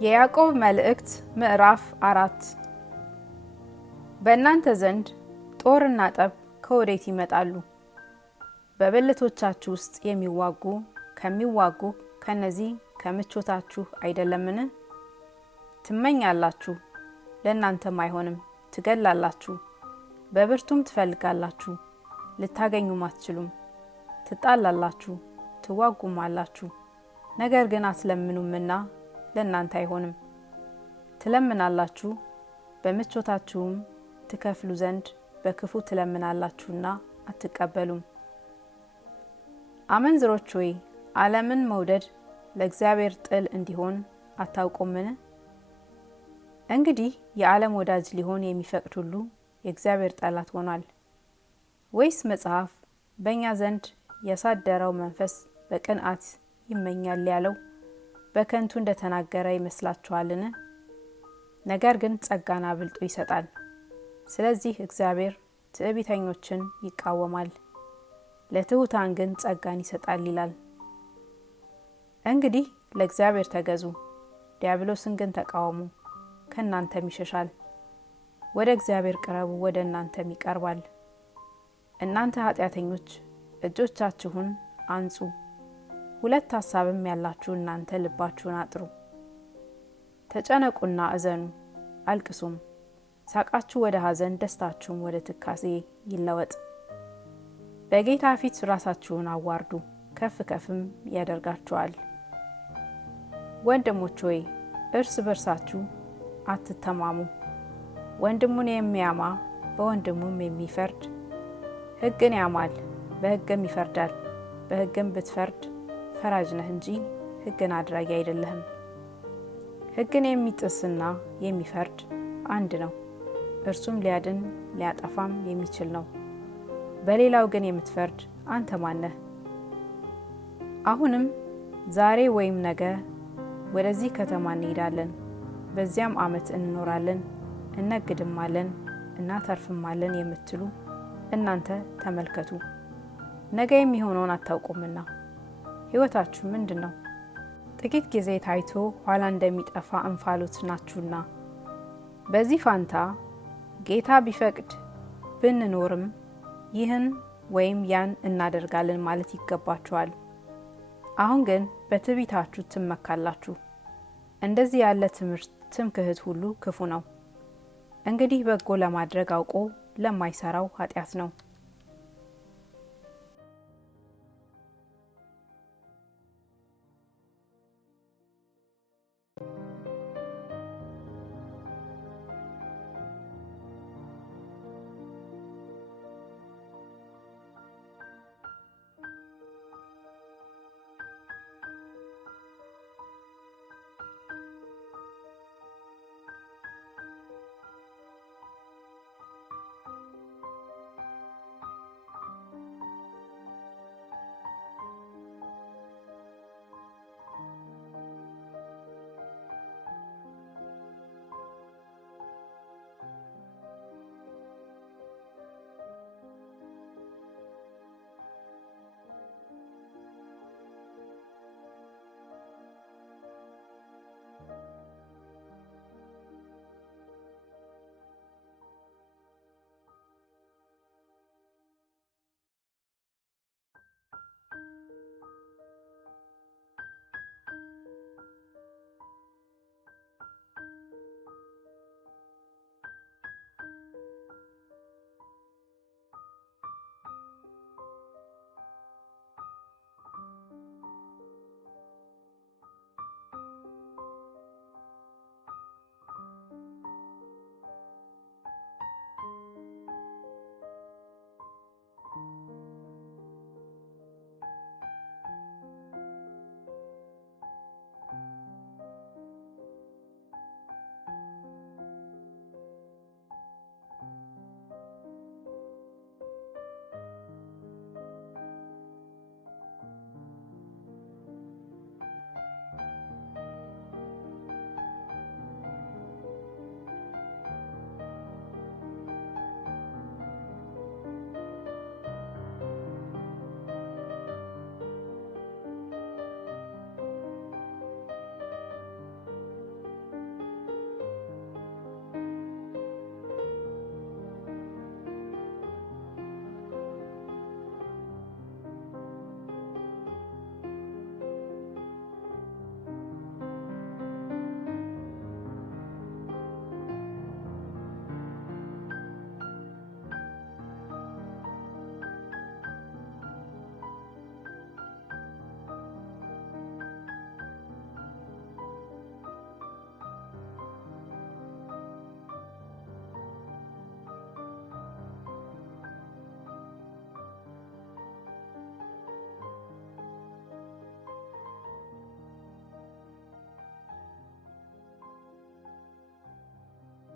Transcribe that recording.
የያዕቆብ መልእክት ምዕራፍ 4 በእናንተ ዘንድ ጦርና ጠብ ከወዴት ይመጣሉ? በብልቶቻችሁ ውስጥ ከሚዋጉ ከነዚህ ከምቾታችሁ አይደለምን? ትመኛላችሁ፣ ለእናንተም አይሆንም፣ ትገላላችሁ፣ በብርቱም ትፈልጋላችሁ፣ ልታገኙም አትችሉም፣ ትጣላላችሁ፣ ትዋጉማላችሁ፣ ነገር ግን አትለምኑምና ለእናንተ አይሆንም። ትለምናላችሁ፣ በምቾታችሁም ትከፍሉ ዘንድ በክፉ ትለምናላችሁና አትቀበሉም። አመንዝሮች ሆይ ዓለምን መውደድ ለእግዚአብሔር ጥል እንዲሆን አታውቁምን? እንግዲህ የዓለም ወዳጅ ሊሆን የሚፈቅድ ሁሉ የእግዚአብሔር ጠላት ሆኗል። ወይስ መጽሐፍ በእኛ ዘንድ ያሳደረው መንፈስ በቅንዓት ይመኛል ያለው በከንቱ እንደተናገረ ይመስላችኋልን? ነገር ግን ጸጋን አብልጦ ይሰጣል። ስለዚህ እግዚአብሔር ትዕቢተኞችን ይቃወማል፣ ለትሑታን ግን ጸጋን ይሰጣል ይላል። እንግዲህ ለእግዚአብሔር ተገዙ፣ ዲያብሎስን ግን ተቃወሙ፣ ከእናንተም ይሸሻል። ወደ እግዚአብሔር ቅረቡ፣ ወደ እናንተም ይቀርባል። እናንተ ኃጢአተኞች እጆቻችሁን አንጹ፣ ሁለት ሐሳብም ያላችሁ እናንተ ልባችሁን አጥሩ። ተጨነቁና እዘኑ፣ አልቅሱም። ሳቃችሁ ወደ ሐዘን፣ ደስታችሁም ወደ ትካዜ ይለወጥ። በጌታ ፊት ራሳችሁን አዋርዱ፣ ከፍ ከፍም ያደርጋችኋል። ወንድሞች ሆይ እርስ በርሳችሁ አትተማሙ። ወንድሙን የሚያማ በወንድሙም የሚፈርድ ሕግን ያማል፣ በሕግም ይፈርዳል። በሕግም ብትፈርድ ፈራጅ ነህ እንጂ ሕግን አድራጊ አይደለህም። ሕግን የሚጥስና የሚፈርድ አንድ ነው፣ እርሱም ሊያድን ሊያጠፋም የሚችል ነው። በሌላው ግን የምትፈርድ አንተ ማነህ? አሁንም ዛሬ ወይም ነገ ወደዚህ ከተማ እንሄዳለን፣ በዚያም ዓመት እንኖራለን፣ እነግድማለን፣ እናተርፍማለን የምትሉ እናንተ ተመልከቱ። ነገ የሚሆነውን አታውቁምና ሕይወታችሁ ምንድን ነው? ጥቂት ጊዜ ታይቶ ኋላ እንደሚጠፋ እንፋሎት ናችሁና። በዚህ ፋንታ ጌታ ቢፈቅድ ብንኖርም ይህን ወይም ያን እናደርጋለን ማለት ይገባችኋል። አሁን ግን በትዕቢታችሁ ትመካላችሁ። እንደዚህ ያለ ትምክህት ሁሉ ክፉ ነው። እንግዲህ በጎ ለማድረግ አውቆ ለማይሰራው ኃጢአት ነው።